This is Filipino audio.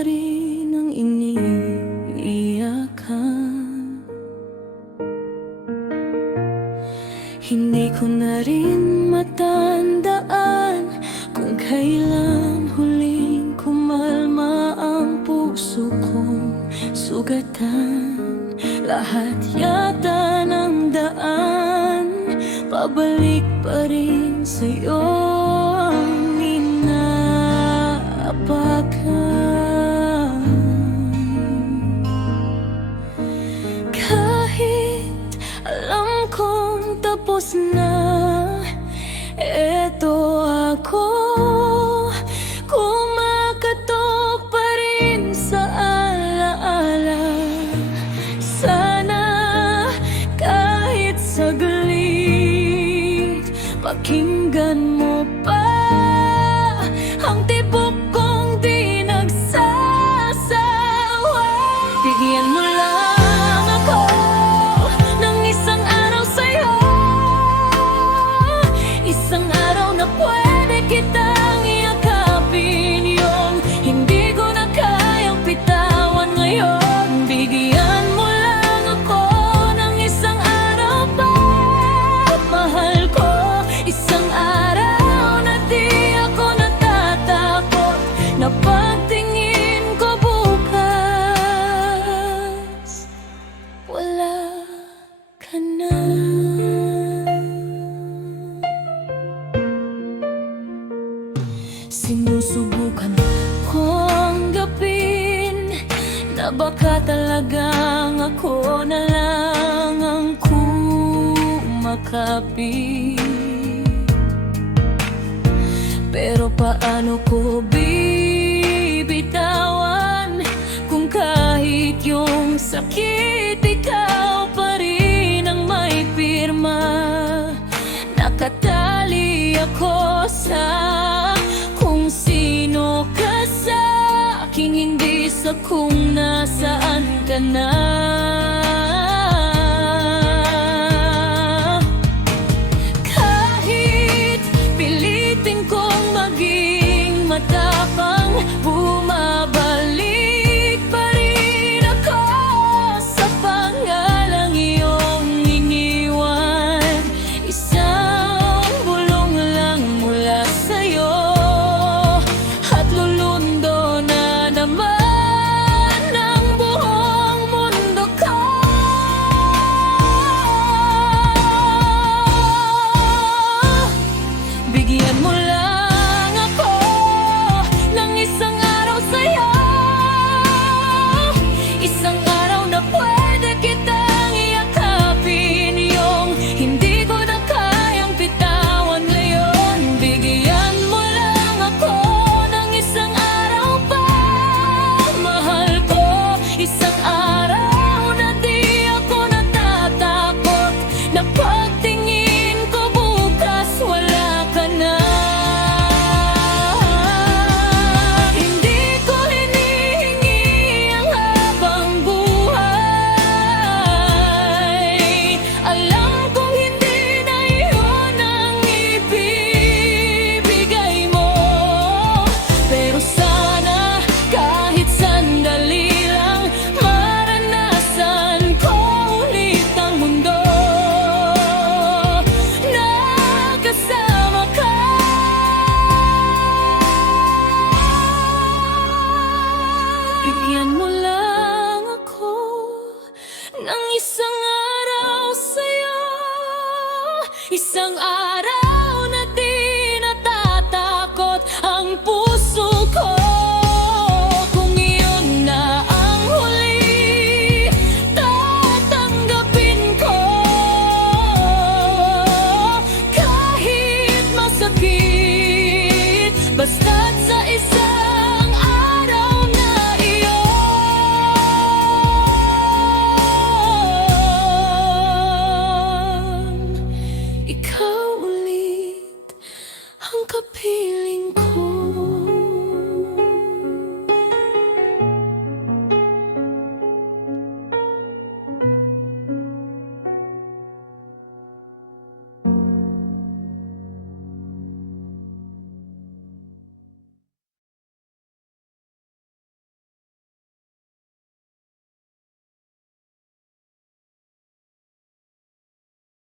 pa rin ang iniiyakan. Hindi ko na rin matandaan kung kailan huling kumalma ang puso kong sugatan. Lahat yata ng daan pabalik pa rin sa'yo ang inaapakan. Kahit alam kong tapos na, eto ako, kumakatok pa rin sa alaala. Sana kahit saglit, pakinggan mo pa ang tibok kong di nagsasawa. Bigyan mo lang ako ng isang araw sa'yo, isang araw na pwede kitang iyakapin, yung hindi ko na kayang pitawan ngayon. Bigyan mo lang ako ng isang araw pa, mahal ko, isang araw na di ako natatakot na pagtingin ko bukas wala ka na. Sinusubukan kong gapin na baka talagang ako na lang ang kumakapi. Pero paano ko bibitawan kung kahit yung sakit ikaw pa rin ang may pirma? Nakatali ako sa kung sino ka sa aking, hindi sa kung nasaan ka na. Kahit pilitin kong maging matapang, bumabalik pa rin ako sa pangalang iyong iniwan. Isang bulong lang mula sa'yo at lulundo na naman ang buong mundo ko. Bigyan mo lang ako ng isang araw sa'yo, isang araw na pwede kitang iyakapin, yung hindi ko na kayang pitawan ngayon. Bigyan mo lang ako ng isang araw pa, mahal ko, isang araw na di ako natatakot na pagtingin ko bukas wala ka na. Hindi ko hinihingi ang habang buhay, alam kong hindi na iyon ang ibibigay mo. Pero sana kahit sandali lang maranasan ko ulit ang mundo na kasama ka. Bigyan mo lang ako ng isang araw sa'yo, isang araw na di natatakot ang puso ko. Kung iyon na ang huli, tatanggapin ko. Kahit masakit, basta't sa isang araw na iyon, ikaw ulit ang kapiling ko.